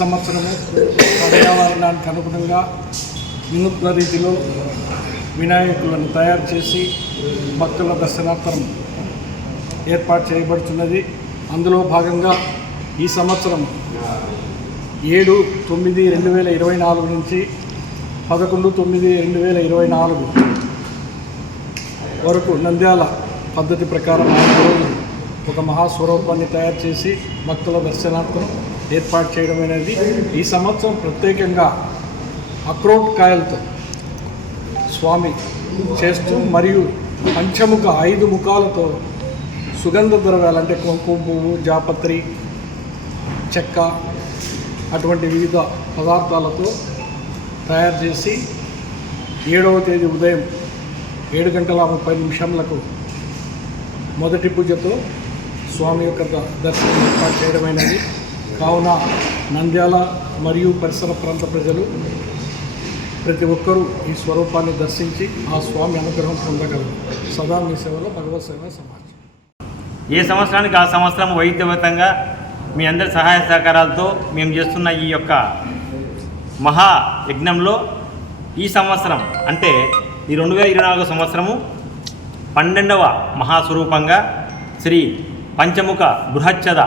సంవత్సరము పర్యావరణానికి అనుగుణంగా వినూత్న రీతిలో వినాయకులను తయారు చేసి భక్తుల దర్శనార్థం ఏర్పాటు చేయబడుతున్నది. అందులో భాగంగా ఈ సంవత్సరం ఏడు తొమ్మిది రెండు వేల ఇరవై నాలుగు నుంచి పదకొండు తొమ్మిది రెండు వేల ఇరవై నాలుగు వరకు నంద్యాల పద్ధతి ప్రకారం ఒక మహాస్వరూపాన్ని తయారు చేసి భక్తుల దర్శనార్థం ఏర్పాటు చేయడం అనేది ఈ సంవత్సరం ప్రత్యేకంగా అక్రోట్ కాయలతో స్వామి చేస్తూ మరియు పంచముఖ ఐదు ముఖాలతో సుగంధ ద్రవ్యాలు అంటే కుంకుమ పువ్వు జాపత్రి చెక్క అటువంటి వివిధ పదార్థాలతో తయారు చేసి ఏడవ తేదీ ఉదయం ఏడు గంటల ముప్పై నిమిషంలకు మొదటి పూజతో స్వామి యొక్క దర్శనం ఏర్పాటు చేయడమైనది. కావున నంద్యాల మరియు పరిసర ప్రాంత ప్రజలు ప్రతి ఒక్కరూ ఈ స్వరూపాన్ని దర్శించి ఆ స్వామి అనుగ్రహం పొందగలరు. సదా మీ సేవలో భగవత్ సేవ సమాజం ఏ సంవత్సరానికి ఆ సంవత్సరం వైద్యవతంగా మీ అందరి సహాయ సహకారాలతో మేము చేస్తున్న ఈ యొక్క మహా యజ్ఞంలో ఈ సంవత్సరం అంటే ఈ రెండు వేల ఇరవై నాలుగో సంవత్సరము పన్నెండవ మహాస్వరూపంగా శ్రీ పంచముఖ బృహచ్చద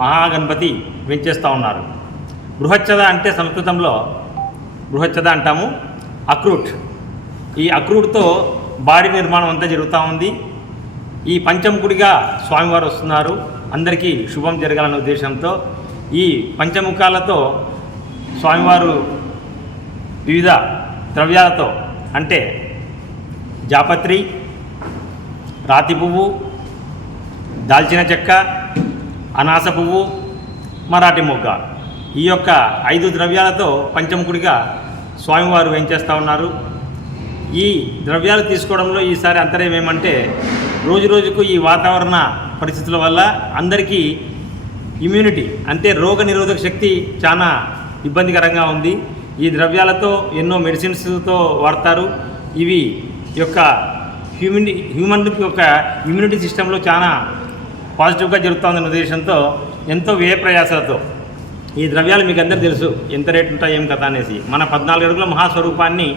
మహాగణపతి వెంచేస్తూ ఉన్నారు. బృహచ్చద అంటే సంస్కృతంలో బృహచ్చద అంటాము అక్రూట్. ఈ అక్రూట్తో బాడీ నిర్మాణం అంతా జరుగుతూ ఉంది. ఈ పంచముఖుడిగా స్వామివారు వస్తున్నారు. అందరికీ శుభం జరగాలనే ఉద్దేశంతో ఈ పంచముఖాలతో స్వామివారు వివిధ ద్రవ్యాలతో అంటే జాపత్రి రాతి పువ్వు దాల్చిన చెక్క అనాస పువ్వు మరాఠీ మొగ్గ. ఈ యొక్క ఐదు ద్రవ్యాలతో పంచముఖుడిగా స్వామివారు వేయించేస్తూ ఉన్నారు? ఈ ద్రవ్యాలు తీసుకోవడంలో ఈసారి అంతర్యం ఏమంటే రోజు రోజుకు ఈ వాతావరణ పరిస్థితుల వల్ల అందరికీ ఇమ్యూనిటీ అంటే రోగ నిరోధక శక్తి చాలా ఇబ్బందికరంగా ఉంది. ఈ ద్రవ్యాలతో ఎన్నో మెడిసిన్స్తో వాడతారు. ఇవి యొక్క హ్యూమన్ హ్యూమన్ యొక్క ఇమ్యూనిటీ సిస్టంలో చాలా పాజిటివ్గా జరుగుతుందన్న ఉద్దేశంతో ఎంతో వ్యయ ప్రయాసాలతో ఈ ద్రవ్యాలు మీకు అందరూ తెలుసు ఎంత రేటు ఉంటాయి ఏం అనేసి. మన పద్నాలుగు అడుగుల మహాస్వరూపాన్ని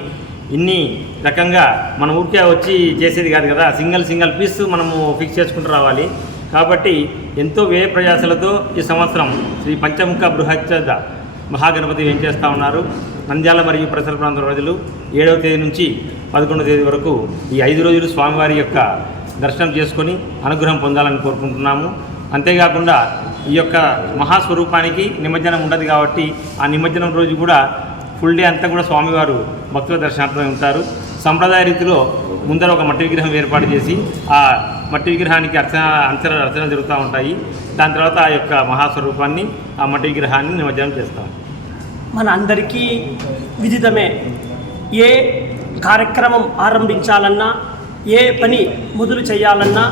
ఇన్ని రకంగా మన ఊరికే వచ్చి చేసేది కాదు కదా. సింగిల్ సింగిల్ పీస్ మనము ఫిక్స్ చేసుకుంటూ రావాలి. కాబట్టి ఎంతో వ్యయ ప్రయాసాలతో ఈ సంవత్సరం శ్రీ పంచముఖ బృహచ్చద మహాగణపతి ఏం చేస్తూ ఉన్నారు? నంద్యాల మరియు పరిసర ప్రాంత ప్రజలు ఏడవ తేదీ నుంచి పదకొండవ తేదీ వరకు ఈ ఐదు రోజులు స్వామివారి యొక్క దర్శనం చేసుకొని అనుగ్రహం పొందాలని కోరుకుంటున్నాము. అంతేకాకుండా ఈ యొక్క మహాస్వరూపానికి నిమజ్జనం ఉండదు కాబట్టి ఆ నిమజ్జనం రోజు కూడా ఫుల్ డే అంతా కూడా స్వామివారు భక్తుల దర్శనార్థమై ఉంటారు. సంప్రదాయ రీతిలో ముందర ఒక మట్టి విగ్రహం ఏర్పాటు చేసి ఆ మట్టి విగ్రహానికి అర్చన అంచనా అర్చన జరుగుతూ ఉంటాయి. దాని తర్వాత ఆ యొక్క మహాస్వరూపాన్ని ఆ మట్టి విగ్రహాన్ని నిమజ్జనం చేస్తాం. మన అందరికీ విదితమే. ఏ కార్యక్రమం ఆరంభించాలన్నా ఏ పని మొదలు చేయాలన్నా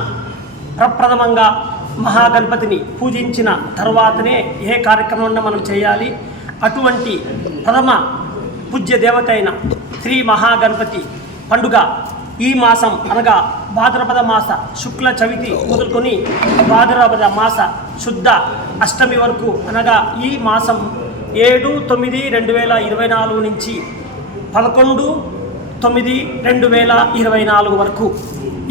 ప్రప్రథమంగా మహాగణపతిని పూజించిన తర్వాతనే ఏ కార్యక్రమం మనం చేయాలి? అటువంటి ప్రథమ పూజ్య దేవత అయిన శ్రీ మహాగణపతి పండుగ ఈ మాసం అనగా భాద్రపద మాస శుక్ల చవితి మొదలుకొని భాద్రపద మాస శుద్ధ అష్టమి వరకు అనగా ఈ మాసం ఏడు తొమ్మిది రెండు వేల ఇరవై నాలుగు నుంచి పదకొండు తొమ్మిది రెండు వేల ఇరవై నాలుగు వరకు.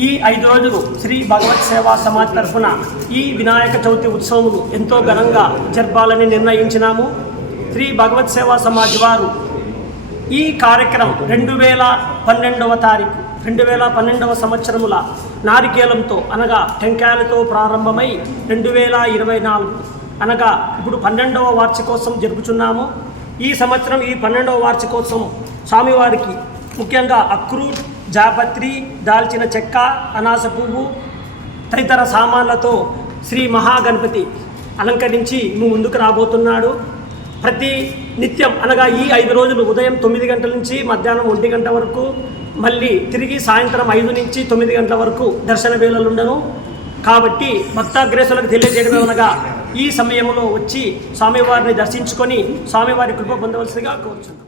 ఈ ఐదు రోజులు శ్రీ భగవత్ సేవా సమాజ్ తరఫున ఈ వినాయక చవితి ఉత్సవములు ఎంతో ఘనంగా జరపాలని నిర్ణయించినాము. శ్రీ భగవత్ సేవా సమాజ్ వారు ఈ కార్యక్రమం రెండు వేల పన్నెండవ తారీఖు రెండు వేల పన్నెండవ సంవత్సరముల నారికేలంతో అనగా టెంకాయలతో ప్రారంభమై రెండు వేల ఇరవై నాలుగు అనగా ఇప్పుడు పన్నెండవ వార్షికోత్సవం జరుపుచున్నాము. ఈ సంవత్సరం ఈ పన్నెండవ వార్షికోత్సవం స్వామివారికి ముఖ్యంగా అక్రూట్ జాపత్రి దాల్చిన చెక్క అనాస పువ్వు తదితర సామాన్లతో శ్రీ మహాగణపతి అలంకరించి మీ ముందుకు రాబోతున్నాడు. ప్రతి నిత్యం అనగా ఈ ఐదు రోజులు ఉదయం తొమ్మిది గంటల నుంచి మధ్యాహ్నం ఒంటి గంట వరకు మళ్ళీ తిరిగి సాయంత్రం ఐదు నుంచి తొమ్మిది గంటల వరకు దర్శన వేళలుండను కాబట్టి భక్తాగ్రేసులకు తెలియజేయడమే అనగా ఈ సమయంలో వచ్చి స్వామివారిని దర్శించుకొని స్వామివారి కృప పొందవలసిగా కోరుచున్నాను.